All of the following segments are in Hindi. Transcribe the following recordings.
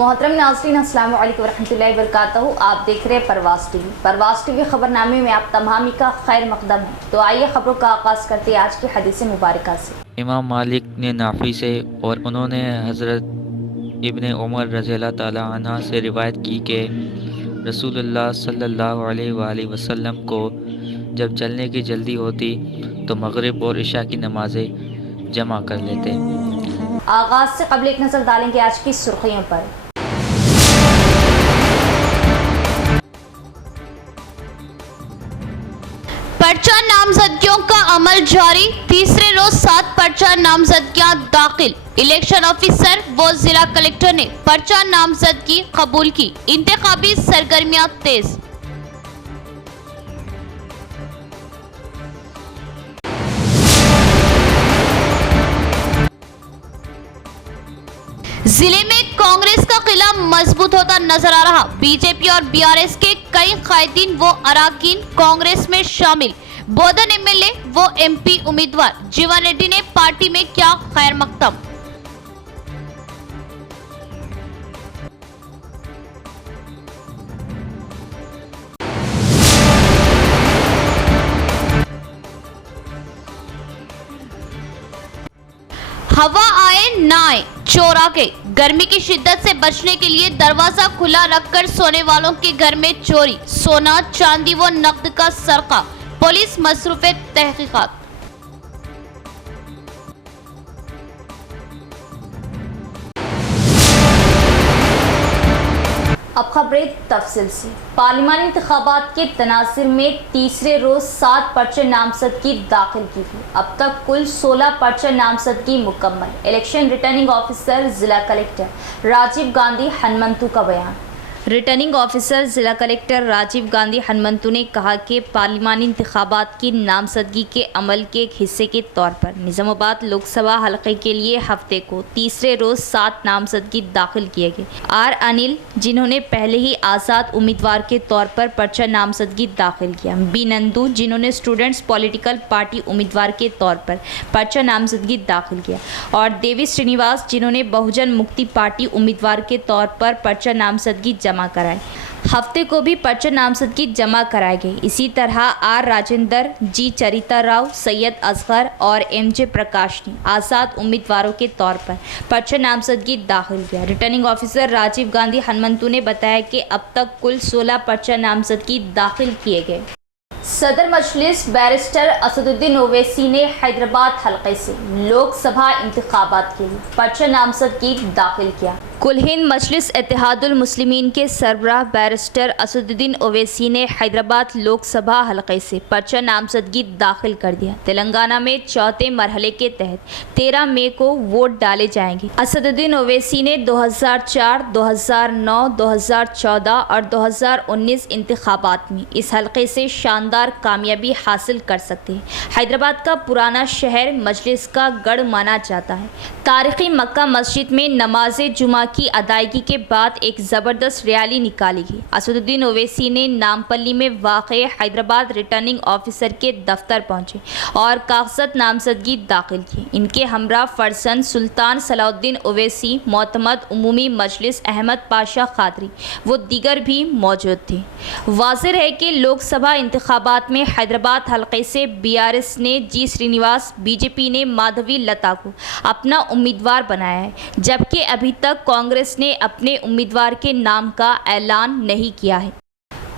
मोहतरम नाज़रीन, अस्सलाम वालेकुम रहमतुल्लाहि व बरकातहू। आप देख रहे हैं परवाज़ टीवी। परवाज़ टीवी खबरनामे में आप तमामी का खैर मकदम है। तो आइए खबरों का आगाज़ करते हैं आज की हदीस मुबारक से। इमाम मालिक ने नाफ़ी से और उन्होंने हज़रत इब्न उमर रज़ियल्लाहु ताला अन्हा से रिवायत की कि रसूलुल्लाह सल्लल्लाहु अलैहि वसल्लम को जब चलने की जल्दी होती तो मगरिब और इशा की नमाज़ें जमा कर लेते। आगाज़ से कबल एक नज़र डालेंगे आज की सुर्खियों पर। पर्चा नामजदगियों का अमल जारी, तीसरे रोज 7 पर्चा नामजदगियां दाखिल। इलेक्शन ऑफिसर व जिला कलेक्टर ने पर्चा नामजदगी कबूल की। इंतखाबी सरगर्मियां तेज। जिले में कांग्रेस का किला मजबूत होता नजर आ रहा। बीजेपी और बीआरएस के कई कायदीन व अराकीन कांग्रेस में शामिल। बोधन एमएलए व एमपी उम्मीदवार जीवन रेड्डी ने पार्टी में किया खैर मकदम। हवा आए ना आए, चोर आ गए। गर्मी की शिद्दत से बचने के लिए दरवाजा खुला रखकर सोने वालों के घर में चोरी। सोना, चांदी व नकद का सरका। पुलिस मसरूफ तहकीकात। अब खबरें तफसील से। पार्लिमानी इंतखाबात के तनाज़ुर में तीसरे रोज 7 पर्चे नामजदगी दाखिल की थी। अब तक कुल 16 पर्चे नामजदगी मुकम्मल। इलेक्शन रिटर्निंग ऑफिसर जिला कलेक्टर राजीव गांधी हनुमंतु का बयान। रिटर्निंग ऑफिसर ज़िला कलेक्टर राजीव गांधी हनुमंतु ने कहा कि पार्लिमानी इंतखाबात की नामजदगी के अमल के एक हिस्से के तौर पर निज़ामाबाद लोकसभा हलके के लिए हफ्ते को तीसरे रोज़ 7 नामजदगी दाखिल किए गए। आर अनिल, जिन्होंने पहले ही आज़ाद उम्मीदवार के तौर पर पर्चा नामजदगी दाखिल किया। बी नंदू, जिन्होंने स्टूडेंट्स पॉलिटिकल पार्टी उम्मीदवार के तौर पर पर्चा नामजदगी दाखिल किया, और देवी श्रीनिवास, जिन्होंने बहुजन मुक्ति पार्टी उम्मीदवार के तौर पर पर्चा नामजदगी जमा कराए। हफ्ते को भी पर्चा नामजदगी जमा कराए गए। इसी तरह आर राजेंद्र, जी चरिता राव, सैयद असगर और एमजे प्रकाश ने आज़ाद उम्मीदवारों के तौर पर पर्चा नामजदगी दाखिल किया। रिटर्निंग ऑफिसर राजीव गांधी हनुमंतु ने बताया कि अब तक कुल 16 पर्चा नामजदगी दाखिल किए गए। सदर मजलिस बैरिस्टर असदुद्दीन ओवैसी ने हैदराबाद हलके से लोकसभा इंतखाबात के लिए पर्चा नामजदगी दाखिल किया। कुल हिंद मजलिस इत्तेहादुल मुस्लिमीन के सरबराह बैरिस्टर असदुद्दीन ओवैसी ने हैदराबाद लोकसभा हलके से पर्चा नामजदगी दाखिल कर दिया। तेलंगाना में चौथे मरहले के तहत 13 मई को वोट डाले जाएंगे। असदुद्दीन ओवैसी ने 2004, 2009, 2014 और 2019 इंतखाबात में इस हलके से शानदार कामयाबी हासिल कर सकते हैं। हैदराबाद का पुराना शहर मजलिस का गढ़ माना जाता है। तारीखी मक्का मस्जिद में नमाज जुमा की अदायगी के बाद एक ज़बरदस्त रैली निकाली गई। असदुद्दीन ओवैसी ने नामपल्ली में वाक़े हैदराबाद रिटर्निंग ऑफिसर के दफ्तर पहुंचे और कागज़ात नामजदगी दाखिल की। इनके हमरा फरजंद सुल्तान सलाउद्दीन ओवैसी, मोतमद उमूमी मजलिस अहमद पाशा खादरी वो दीगर भी मौजूद थे। वाज़ेह है कि लोकसभा इंतखाबात में हैदराबाद हलके से बीआरएस ने जी श्रीनिवास, बीजेपी ने माधवी लता को अपना उम्मीदवार बनाया है, जबकि अभी तक कांग्रेस ने अपने उम्मीदवार के नाम का ऐलान नहीं किया है।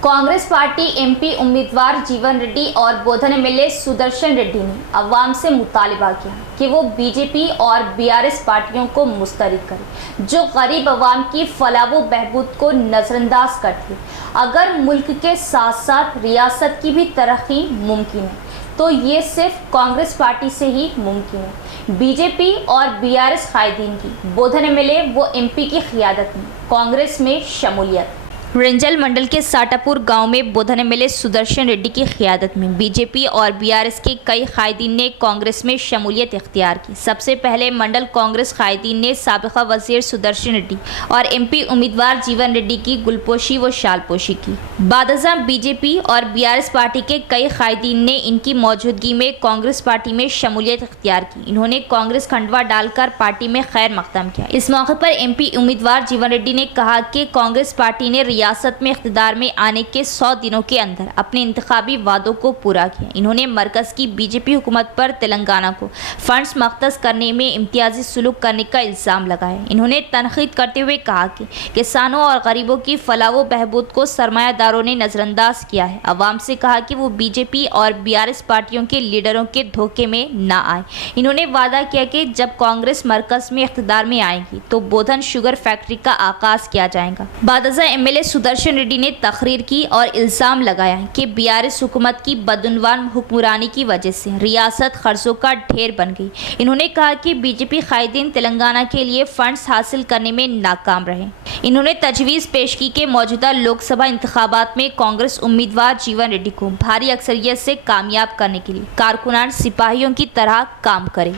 कांग्रेस पार्टी एमपी उम्मीदवार जीवन रेड्डी और बोधन एमएलए सुदर्शन रेड्डी ने अवाम से मुतालिबा किया कि वो बीजेपी और बीआरएस पार्टियों को मुस्तरद करें, जो गरीब अवाम की फलाह व बहबूद को नज़रअंदाज करती है। अगर मुल्क के साथ साथ रियासत की भी तरक्की मुमकिन है तो ये सिर्फ कांग्रेस पार्टी से ही मुमकिन है। बीजेपी और बीआरएस कायदीन की बोधन एमएलए व एमपी की क़ियादत में कांग्रेस में शमूलियत। रेंजल मंडल के साटापुर गांव में बोधन एमएलए सुदर्शन रेड्डी की क़ियादत में बीजेपी और बीआरएस के कई कायदीन ने कांग्रेस में शमूलियत इख्तियार की। सबसे पहले मंडल कांग्रेस कायदीन ने साबिक़ा वज़ीर सुदर्शन रेड्डी और एमपी उम्मीदवार जीवन रेड्डी की गुलपोशी व शालपोशी की। बादज़ा बीजेपी और बीआरएस पार्टी के कई कायदीन ने इनकी मौजूदगी में कांग्रेस पार्टी में शमूलियत इख्तियार की। इन्होंने कांग्रेस खंडवा डालकर पार्टी में खैर मकदम किया। इस मौके पर एमपी उम्मीदवार जीवन रेड्डी ने कहा कि कांग्रेस पार्टी ने रियासत में इख्तिदार में आने के 100 दिनों के अंदर अपने इंतखाबी वादों को पूरा किया। इन्होंने मरकज़ की बीजेपी हुकूमत पर तेलंगाना को फंड्स मख्तस करने में इम्तियाजी सुलूक करने का इल्ज़ाम लगाया। इन्होंने तनकीद करते हुए कहा कि किसानों और गरीबों की फलाह व बहबूद को सरमायादारों ने नज़रअंदाज किया है। अवाम से कहा कि वो बीजेपी और बीआरएस पार्टियों के लीडरों के धोखे में ना आए। इन्होंने वादा किया कि जब कांग्रेस मरकज़ में इख्तिदार में आएगी तो बोधन शुगर फैक्ट्री का आगाज़ किया जाएगा। बादज़ा एमएलए सुदर्शन रेड्डी ने तकरीर की और इल्ज़ाम लगाया कि बीआरएस हुकूमत की बदउनवान हुक्मरानी की वजह से रियासत खर्चों का ढेर बन गई। इन्होंने कहा कि बीजेपी कायदीन तेलंगाना के लिए फंड्स हासिल करने में नाकाम रहे। इन्होंने तजवीज़ पेश की कि मौजूदा लोकसभा इंतखाबात में कांग्रेस उम्मीदवार जीवन रेड्डी को भारी अक्सरियत से कामयाब करने के लिए कारकुनान सिपाहियों की तरह काम करें।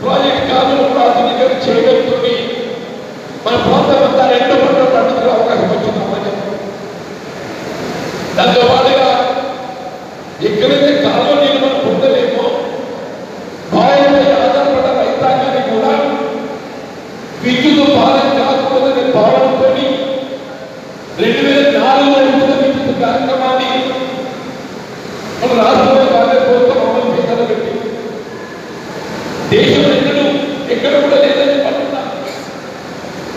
ప్రాజెక్ట్ కాలంలో ఆధునికం చేయగలుగుతుంది మన ప్రాంతం అంతా 2 పంటలు పండించే అవకాశం వచ్చిందన్నమాట. దాంతో పాటుగా ఎక్కడైతే కాలువ నీళ్ళు మనం పొందలేమో బావిపై ఆధారపడ్డ రైతాంగాన్ని కూడా విద్యుత్ భారం కాకూడదనే భావనతో 2004లో ఉచిత విద్యుత్ కార్యక్రమాన్ని మన రాష్ట్రంలో కాంగ్రెస్ ప్రభుత్వం అమలు చేయాలని దేశంలో ఎక్కడ కూడా లేదని పడుతున్నా.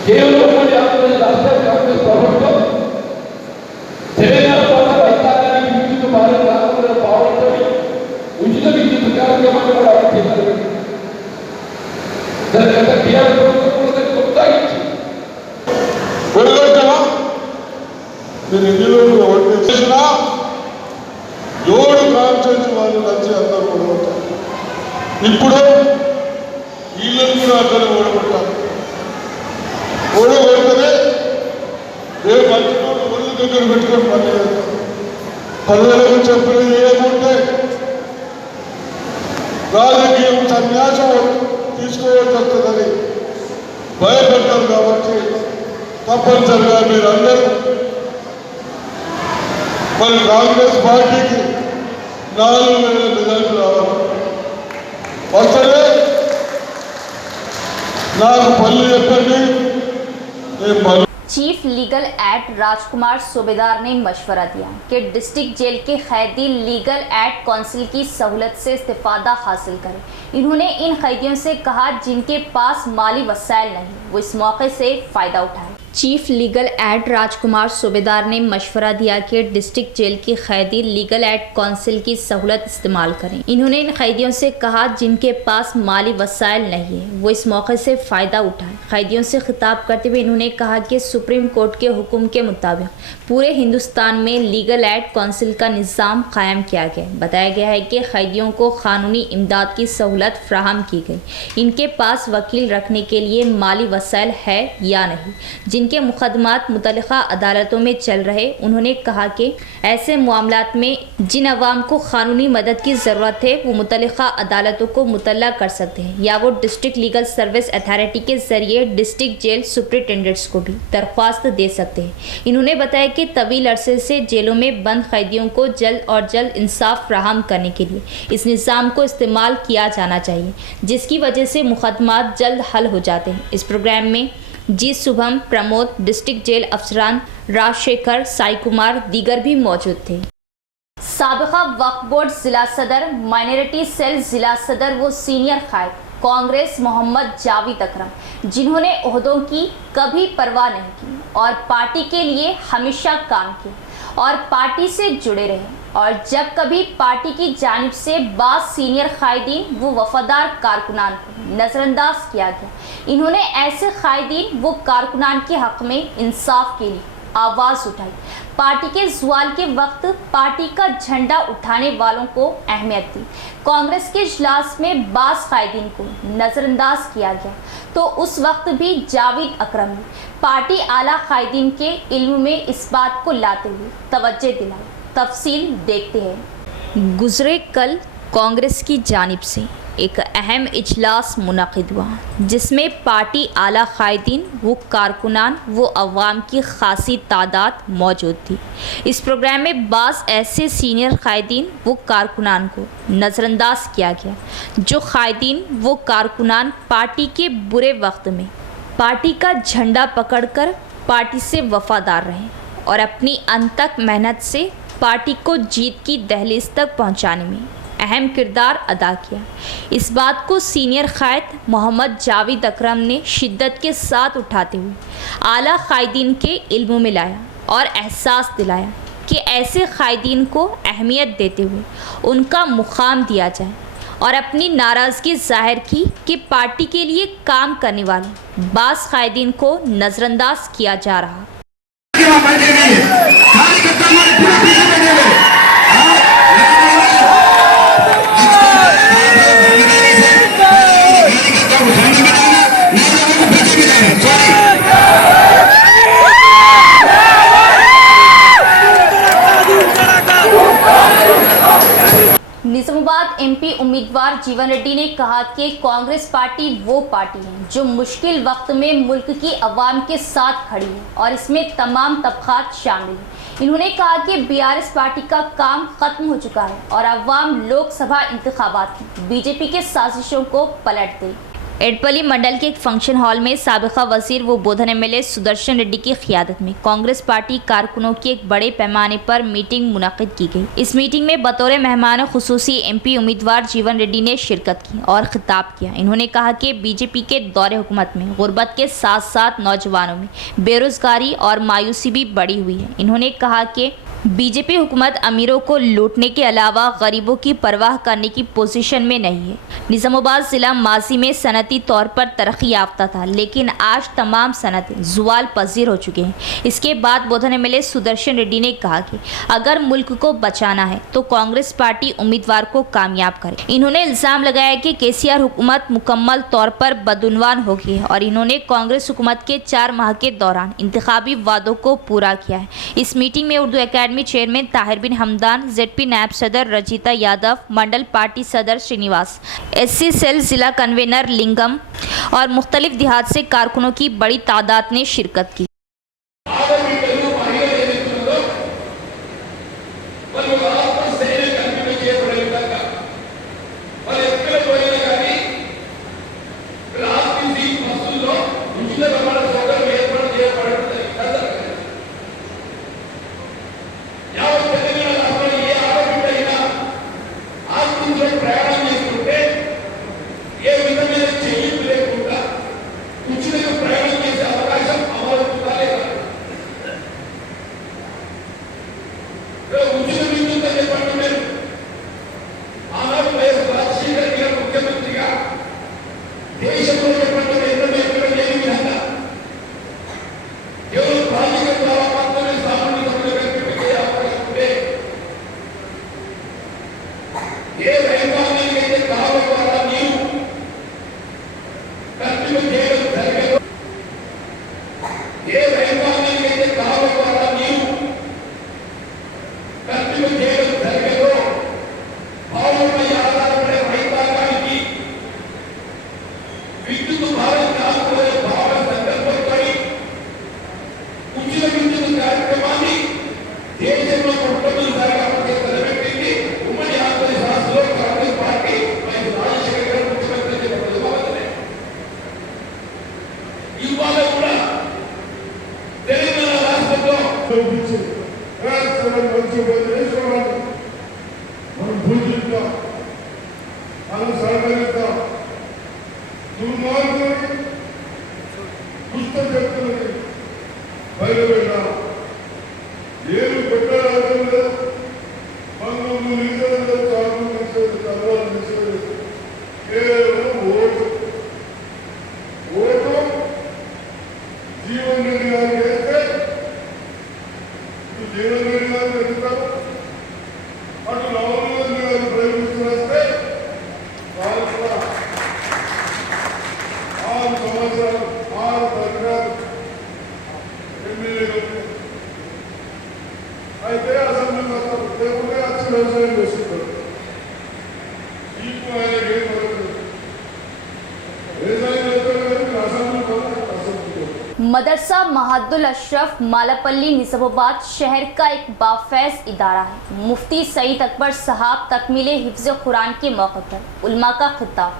కేవలం ఉమ్మడి ఆంధ్రప్రదేశ్ రాష్ట్ర కాంగ్రెస్ ప్రభుత్వం తెలంగాణ ప్రాంత రైతాంగానికి విద్యుత్ భారం రాకుండా భావంతో ఉచిత విద్యుత్ కార్యక్రమాన్ని కూడా అమలు చేయాలని దాని యొక్క టీఆర్ఎస్ ప్రభుత్వం కూడా కొనసాగించింది. నేను ఇందులో ఓటు చేసిన 7 కాన్స్టిట్యూన్సీ వాళ్ళు కలిసి అందరూ ఓడగొట్టారు. ఇప్పుడు వీళ్ళని కూడా అందరూ ఓడగొట్టారు. ఓడగొడితేనే రేపు మంచిగా ఒళ్ళు దగ్గర పెట్టుకొని పని చేస్తాం. ప్రజలకు చెప్పినది ఏముంటే రాజకీయం సన్యాసం తీసుకోవాల్సి వస్తుందని భయపడ్డారు. కాబట్టి తప్పనిసరిగా మీరందరూ మరి కాంగ్రెస్ పార్టీకి 4,000 రిజల్ట్ రావాలి. వస్తేనే నాకు పనులు చెప్పండి, నేను పనులు. चीफ लीगल एड राजकुमार सूबेदार ने मशवरा दिया कि डिस्ट्रिक्ट जेल के कैदी लीगल एड काउंसिल की सहूलत से इस्तेफादा हासिल करें। इन्होंने इन कैदियों से कहा जिनके पास माली वसाइल नहीं वो इस मौके से फ़ायदा उठाएं। चीफ लीगल एड राजकुमार सूबेदार ने मशवरा दिया कि डिस्ट्रिक्ट जेल के कैदी लीगल एड काउंसिल की सहूलत इस्तेमाल करें। इन्होंने इन कैदियों से कहा जिनके पास माली वसाइल नहीं है वो इस मौके से फ़ायदा उठाएं। कैदियों से खिताब करते हुए इन्होंने कहा कि सुप्रीम कोर्ट के हुक्म के मुताबिक पूरे हिंदुस्तान में लीगल एड काउंसिल का निज़ाम कायम किया गया। बताया गया है कि कैदियों को कानूनी इमदाद की सहूलत फ्राहम की गई। इनके पास वकील रखने के लिए माली वसाइल है या नहीं। जिनके मुकदमात मुतल्लिका अदालतों में चल रहे, उन्होंने कहा कि ऐसे मामलात में जिन अवाम को कानूनी मदद की ज़रूरत है वो मुतल्लिका अदालतों को मुतल्ला कर सकते हैं या वो डिस्ट्रिक्ट लीगल सर्विस अथॉरिटी के ज़रिए डिस्ट्रिक्ट जेल सुप्रिटेंडेंट्स को भी दरख्वास्त दे सकते हैं। इन्होंने बताया कि तवील अरसे से जेलों में बंद कैदियों को जल्द और जल्द इंसाफ फ्राहम करने के लिए इस निज़ाम को इस्तेमाल किया जाना चाहिए, जिसकी वजह से मुकदमात जल्द हल हो जाते हैं। इस प्रोग्राम में जी शुभम, प्रमोद, डिस्ट्रिक्ट जेल अफसरान राजशेखर, साई कुमार दीगर भी मौजूद थे। साबिका वक्फ बोर्ड जिला सदर, माइनॉरिटी सेल जिला सदर व सीनियर कायद कांग्रेस मोहम्मद जावेद अकरम, जिन्होंने ओहदों की कभी परवाह नहीं की और पार्टी के लिए हमेशा काम किया और पार्टी से जुड़े रहे, और जब कभी पार्टी की जानिब से बाज़ सीनियर कायदीन व वफादार कारकुनान को नज़रअंदाज किया गया। इन्होंने ऐसे कायदीन व कारकुनान के हक़ में इंसाफ के लिए आवाज उठाई। पार्टी के ज़वाल के वक्त पार्टी का झंडा उठाने वालों को अहमियत दी। कांग्रेस के इजलास में बास कायदीन को नज़रअंदाज किया गया तो उस वक्त भी जावेद अकरम ने पार्टी आला कायदीन के इल्म में इस बात को लाते हुए तवज्जो दिलाई। तफसील देखते हैं। गुजरे कल कांग्रेस की जानिब से एक अहम इजलास मुनक़िद हुआ जिसमें पार्टी आला कायदीन व कारकुनान व अवाम की खासी तादाद मौजूद थी। इस प्रोग्राम में बाज़ ऐसे सीनियर कायदीन व कारकुनान को नज़रअंदाज किया गया जो कायदीन व कारकुनान पार्टी के बुरे वक्त में पार्टी का झंडा पकड़कर पार्टी से वफादार रहे और अपनी अनथक मेहनत से पार्टी को जीत की दहलीज तक पहुंचाने में अहम किरदार अदा किया। इस बात को सीनियर कायद मोहम्मद जावेद अकरम ने शिद्दत के साथ उठाते हुए आला कायदीन के इल्म में लाया और एहसास दिलाया कि ऐसे कायदीन को अहमियत देते हुए उनका मुकाम दिया जाए और अपनी नाराज़गी जाहिर की कि पार्टी के लिए काम करने वाले बास कायदीन को नज़रअंदाज किया जा रहा। निजामुबाद एमपी उम्मीदवार जीवन रेड्डी ने कहा कि कांग्रेस पार्टी वो पार्टी है जो मुश्किल वक्त में मुल्क की अवाम के साथ खड़ी है और इसमें तमाम तबकात शामिल हैं। इन्होंने कहा कि बीआरएस पार्टी का काम खत्म हो चुका है और अवाम लोकसभा इंतखाबात में बीजेपी के साजिशों को पलट देगी। एडपल्ली मंडल के एक फंक्शन हॉल में साबिका वजीर व बोधन एमएलए सुदर्शन रेड्डी की क़ियादत में कांग्रेस पार्टी कारकुनों की एक बड़े पैमाने पर मीटिंग मुनक़िद की गई। इस मीटिंग में बतौर मेहमान खुसूसी एमपी उम्मीदवार जीवन रेड्डी ने शिरकत की और खिताब किया। इन्होंने कहा कि बीजेपी के दौरे हुकूमत में गुर्बत के साथ साथ नौजवानों में बेरोजगारी और मायूसी भी बढ़ी हुई है। इन्होंने कहा कि बीजेपी हुकूमत अमीरों को लूटने के अलावा गरीबों की परवाह करने की पोजीशन में नहीं है। निजामुबाद ज़िला माजी में सनती तौर पर तरक्की याफ्ता था, लेकिन आज तमाम सनतें ज़वाल पजीर हो चुके हैं। इसके बाद बोधन एमएलए सुदर्शन रेड्डी ने कहा कि अगर मुल्क को बचाना है तो कांग्रेस पार्टी उम्मीदवार को कामयाब करे। इन्होंने इल्ज़ाम लगाया कि केसीआर हुकूमत मुकम्मल तौर पर बदउनवान हो गई है और इन्होंने कांग्रेस हुकूमत के 4 माह के दौरान इंतखाबी वादों को पूरा किया है। इस मीटिंग में उर्दू अकेडमी चेयरमैन ताहिर बिन हमदान, जेडपी नायब सदर रजीता यादव, मंडल पार्टी सदर श्रीनिवास, एससी सेल जिला कन्वेनर लिंगम और मुख्तलिफ देहात से कारकुनों की बड़ी तादाद ने शिरकत की। మాత్రం లేకుంటే వచ్చి వ్యవసాయం చేసుకుంటారు. ఇప్పుడు ఆయనకి ఏం పడదు. వ్యవసాయం చేస్తారు కానీ అసెంబ్లీ పనులు मदरसा महादुल अशरफ मालापल्ली निजामाबाद शहर का एक बाफैज इदारा है। मुफ्ती सईद अकबर साहब तकमीले हिफ्ज़ कुरान के मौके पर उलमा का खिताब।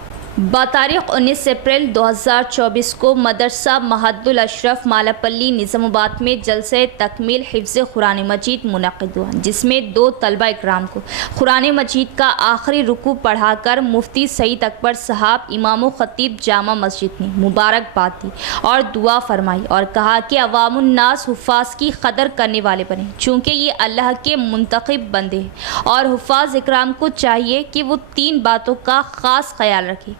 बातारीख 19 अप्रैल 2024 को मदरसा महादुल अशरफ मालापल्ली निजामाबाद में जलसे तकमील हिफ्ज़ कुरान मजीद मुनक़िद हुआ, जिसमें 2 तलबा इकराम को कुरान मजीद का आखिरी रुकू पढ़ाकर मुफ्ती सईद अकबर साहब इमाम ख़तीब जामा मस्जिद ने मुबारकबाद दी और दुआ फरमाई और कहा कि अवामुन्नास हुफ़ाज़ की कदर करने वाले बने, चूँकि ये अल्लाह के मुंतखब बंदे हैं और हुफ़ाज़ इकराम को चाहिए कि वो 3 बातों का ख़ास ख्याल रखें।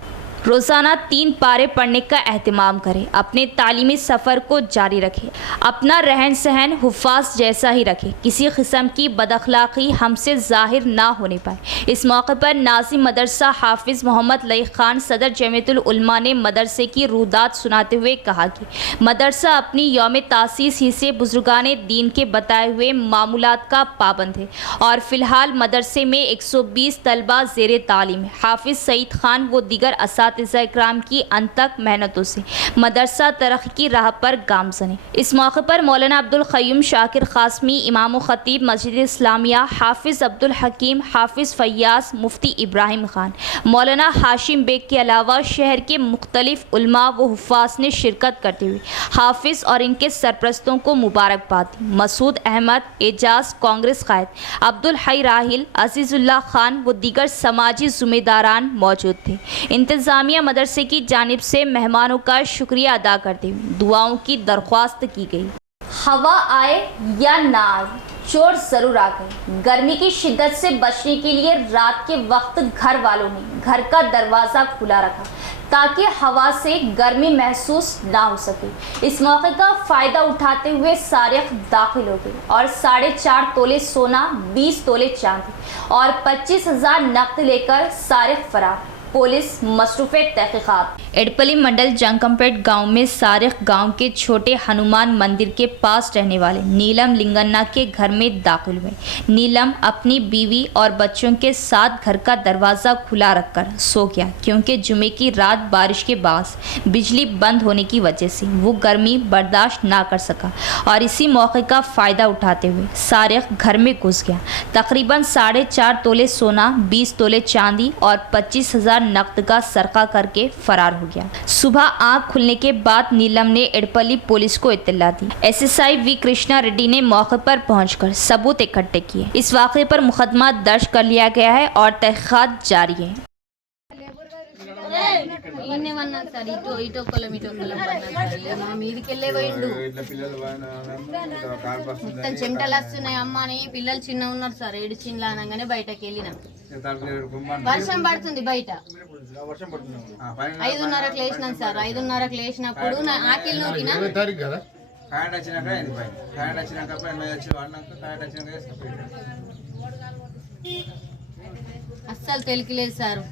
रोज़ाना 3 पारे पढ़ने का एहतमाम करें, अपने तालीमी सफ़र को जारी रखें, अपना रहन सहन हुफ़ाज़ जैसा ही रखें, किसी किस्म की बदअखलाक़ी हमसे ज़ाहिर ना होने पाए। इस मौके पर नाज़िम मदरसा हाफिज़ मोहम्मद लई ख़ान सदर जमीयतुल उलमा ने मदरसे की रूदात सुनाते हुए कहा कि मदरसा अपनी यौम तासीस ही से बुज़ुर्गाने दीन के बताए हुए मामूलात का पाबंद है और फ़िलहाल मदरसे में 120 तलबा ज़ेर तालीम है। हाफिज़ सईद ख़ान व दीगर इकराम की अनथक मेहनतों से मदरसा तरक्की की राह पर गामज़न है। इस मौके पर मौलाना अब्दुल क़य्यूम शाकिर क़ासमी इमाम ख़तीब मस्जिद इस्लामिया, हाफिज़ अब्दुल हकीम, हाफिज़ फ़य्याज़, मुफ्ती इब्राहिम ख़ान, मौलाना हाशिम बेग के अलावा शहर के मुख्तलिफ उलमा व हुफ़ाज़ ने शिरकत करते हुए हाफिज़ और इनके सरप्रस्तों को मुबारकबाद दी। मसूद अहमद, एजाज़ कांग्रेस कायद, अब्दुल हई राहिल, अज़ीज़ुल्लाह ख़ान व दीगर समाजी ज़िम्मेदारान मौजूद थे। इंतज़ामिया मदरसे की जानिब से मेहमानों का शुक्रिया अदा करते हुए दुआओं की दरख्वास्त की गई। हवा आए या ना आए, चोर ज़रूर आ गए। गर्मी की शिद्दत से बचने के लिए रात के वक्त घर वालों ने घर का दरवाज़ा खुला रखा ताकि हवा से गर्मी महसूस ना हो सके। इस मौके का फ़ायदा उठाते हुए सारिक दाखिल हो गए और 4.5 तोले सोना, 20 तोले चांदी और 25,000 नकद लेकर सारिक फरार। पुलिस मसरूफ़ तहक़ीक़ात। एडपल्ली मंडल जंगमपेट गांव में सारिक गांव के छोटे हनुमान मंदिर के पास रहने वाले नीलम लिंगन्ना के घर में दाखिल हुए। नीलम अपनी बीवी और बच्चों के साथ घर का दरवाज़ा खुला रखकर सो गया, क्योंकि जुमे की रात बारिश के बाद बिजली बंद होने की वजह से वो गर्मी बर्दाश्त ना कर सका और इसी मौके का फ़ायदा उठाते हुए सारिक घर में घुस गया। तकरीबन 4.5 तोले सोना, 20 तोले चांदी और 25,000 नकद का सरका करके फरार हो गया। सुबह आंख खुलने के बाद नीलम ने एडपल्ली पुलिस को इत्तला दी। एसएसआई वी कृष्णा रेड्डी ने मौके पर पहुंचकर सबूत इकट्ठे किए। इस वाक़े पर मुकदमा दर्ज कर लिया गया है और तहक़ीक़ात जारी है। మొత్తం చెమటలు వస్తున్నాయి అమ్మ అని పిల్లలు చిన్న ఉన్నారు సార్ ఏడిచిన్లా అనగానే బయటకి వెళ్ళినాం. వర్షం పడుతుంది బయట 5:30కి లేచినాం సార్. 5:30కి లేచినప్పుడు నా ఆకిలి నూకినా అస్సలు తెలియలేదు సార్.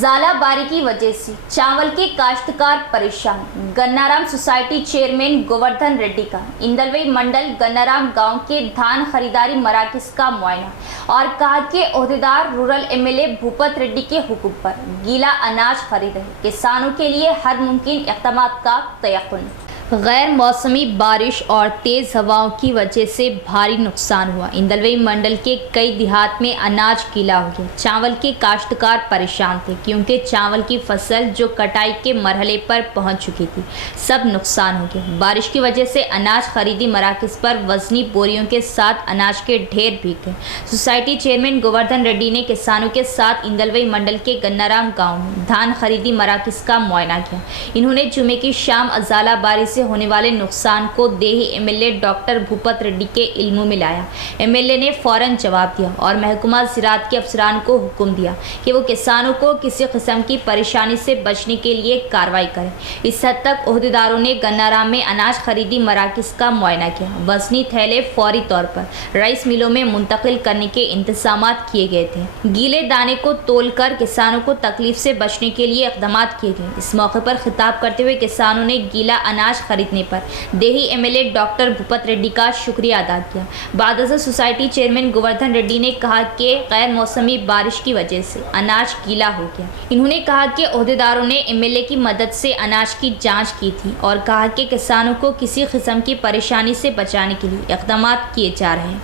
ज़ालाबारी की वजह से चावल के काश्तकार परेशान। गन्नाराम सोसाइटी चेयरमैन गोवर्धन रेड्डी का इंदलवई मंडल गन्नाराम गांव के धान खरीदारी मराकज़ का मुआयना और कहा कि ओहदेदार रूरल एमएलए भूपत रेड्डी के हुक्म पर गीला अनाज खरीद रहे किसानों के लिए हर मुमकिन इक़दाम का तयक़ुन। गैर मौसमी बारिश और तेज़ हवाओं की वजह से भारी नुकसान हुआ। इंदलवई मंडल के कई देहात में अनाज गीला हो गया। चावल के काश्तकार परेशान थे, क्योंकि चावल की फसल जो कटाई के मरहले पर पहुंच चुकी थी, सब नुकसान हो गया। बारिश की वजह से अनाज खरीदी मराकज़ पर वजनी बोरियों के साथ अनाज के ढेर भीग गए। सोसाइटी चेयरमैन गोवर्धन रेड्डी ने किसानों के साथ इंदलवई मंडल के गन्नाराम गाँव में धान खरीदी मराकज़ का मुआयना किया। इन्होंने जुमे की शाम ज़ालाबारी से होने वाले नुकसान को देही एमएलए डॉक्टर भूपत रेड्डी के इल्म में लाया। एमएलए ने फौरन जवाब दिया और महकमा ज़राअत के अफसरान को हुक्म दिया कि वो किसानों को किसी किस्म की परेशानी से बचने के लिए कार्रवाई करें। इस हद तक ओहदेदारों ने गन्नाराम में अनाज खरीदी मराकज़ का मुआयना किया। वज़नी थैले फौरी तौर पर राइस मिलों में मुंतकिल करने के इंतजाम किए गए थे। गीले दाने को तोलकर किसानों को तकलीफ से बचने के लिए इक़दाम किए गए। इस मौके पर खिताब करते हुए किसानों ने गीला अनाज खरीदने पर देही एमएलए डॉक्टर भूपत रेड्डी का शुक्रिया अदा किया। बादशाह सोसाइटी चेयरमैन गोवर्धन रेड्डी ने कहा कि गैर मौसमी बारिश की वजह से अनाज गीला हो गया। इन्होंने कहा कि ओहदेदारों ने एमएलए की मदद से अनाज की जांच की थी और कहा कि किसानों को किसी किस्म की परेशानी से बचाने के लिए इक़दाम किए जा रहे हैं।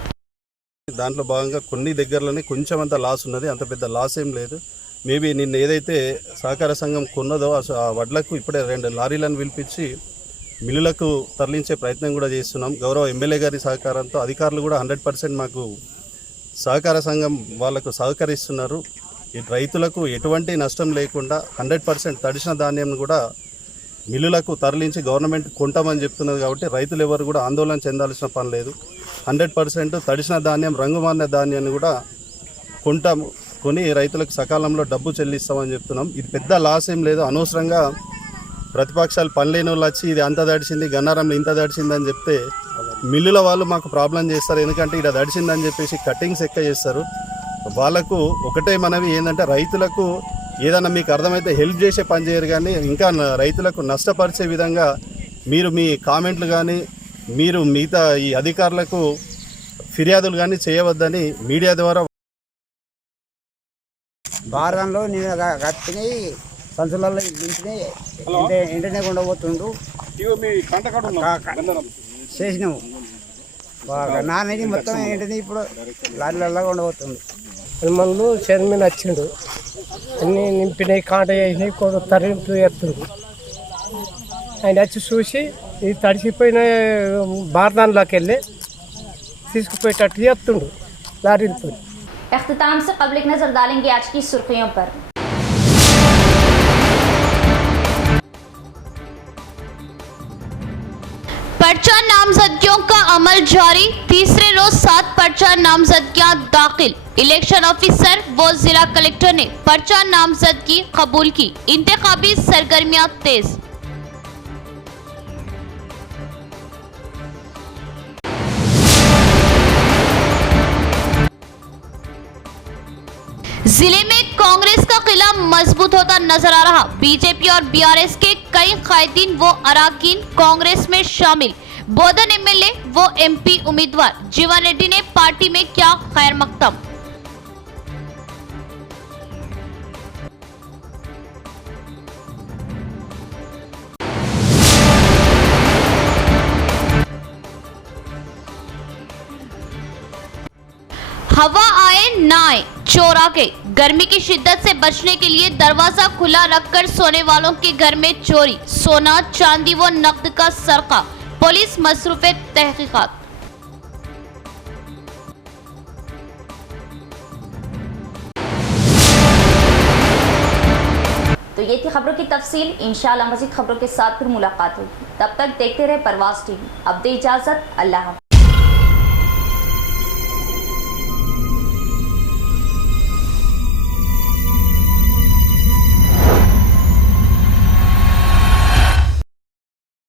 దాంట్లో భాగంగా కొన్ని దగ్గరలోనే కొంచెం అంత లాస్ ఉన్నది, అంత పెద్ద లాస్ ఏం లేదు. మేబీ నిన్న ఏదైతే సహకార సంఘం కొన్నదో ఆ వడ్లకు ఇప్పుడే 2 లారీలను పిలిపించి మిల్లులకు తరలించే ప్రయత్నం కూడా చేస్తున్నాం. గౌరవ ఎమ్మెల్యే గారి సహకారంతో అధికారులు కూడా 100% మాకు సహకార సంఘం వాళ్ళకు సహకరిస్తున్నారు. ఈ రైతులకు ఎటువంటి నష్టం లేకుండా 100% తడిసిన ధాన్యం కూడా మిల్లులకు తరలించి గవర్నమెంట్ కొంటామని చెప్తున్నది కాబట్టి రైతులు ఎవరు కూడా ఆందోళన చెందాల్సిన పని లేదు. 100% తడిసిన ధాన్యం, రంగుమారిన ధాన్యాన్ని కూడా కొంటాము, కొని రైతులకు సకాలంలో డబ్బు చెల్లిస్తామని చెప్తున్నాం. ఇది పెద్ద లాస్ ఏం లేదు. అనవసరంగా ప్రతిపక్షాలు పనిలేని వాళ్ళు వచ్చి ఇది అంత దడిచింది, గన్నారంలో ఇంత దడిచిందని చెప్తే మిల్లుల వాళ్ళు మాకు ప్రాబ్లం చేస్తారు. ఎందుకంటే ఇక్కడ దడిచిందని చెప్పేసి కటింగ్స్ ఎక్కువ చేస్తారు. వాళ్ళకు ఒకటే మనవి ఏంటంటే రైతులకు ఏదైనా మీకు అర్థమైతే హెల్ప్ చేసే పని చేయరు, కానీ ఇంకా రైతులకు నష్టపరిచే విధంగా మీరు మీ కామెంట్లు కానీ మీరు మిగతా ఈ అధికారులకు ఫిర్యాదులు కానీ చేయవద్దని మీడియా ద్వారా. భారతంలో నేను కట్టినాయి సంచులలో దించినాయి ఇంటనే ఉండబోతుండు చేసినాము నాన్నది మొత్తం ఏంటని ఇప్పుడు లారీలలో ఉండబోతుండు. మనలో చైర్మన్ వచ్చిండు, అన్నీ నింపినాయి, కాంట చేసినాయి, కొంత తరలింపు చేస్తుండ్రు. ఆయన వచ్చి చూసి ఇది తడిసిపోయిన బారదాన్లోకి వెళ్ళి తీసుకుపోయేటట్టు చేస్తుండు లారీలతో. इख्तिताम से क़ब्ल एक नज़र डालेंगे आज की सुर्खियों पर। पर्चा नामजदगियों का अमल जारी, तीसरे रोज 7 पर्चा नामजदगियां दाखिल। इलेक्शन ऑफिसर व जिला कलेक्टर ने पर्चा नामजदगी कबूल की। इंतखाबी सरगर्मियां तेज। जिले में कांग्रेस का किला मजबूत होता नजर आ रहा। बीजेपी और बीआरएस के कई कायदीन व अराकीन कांग्रेस में शामिल। बोधन एमएलए व एमपी उम्मीदवार जीवन रेड्डी ने पार्टी में किया खैर मकदम। हवा आए ना आए, चोर आ गए। गर्मी की शिद्दत से बचने के लिए दरवाजा खुला रखकर सोने वालों के घर में चोरी, सोना चांदी व नकद का सरका। पुलिस मसरूफ तहकीकात। तो ये थी खबरों की तफसील। इंशाअल्लाह मज़ीद खबरों के साथ फिर मुलाकात होगी। तब तक देखते रहे परवाज़ टीवी। अब दे इजाज़त, अल्लाह हाफ़िज़।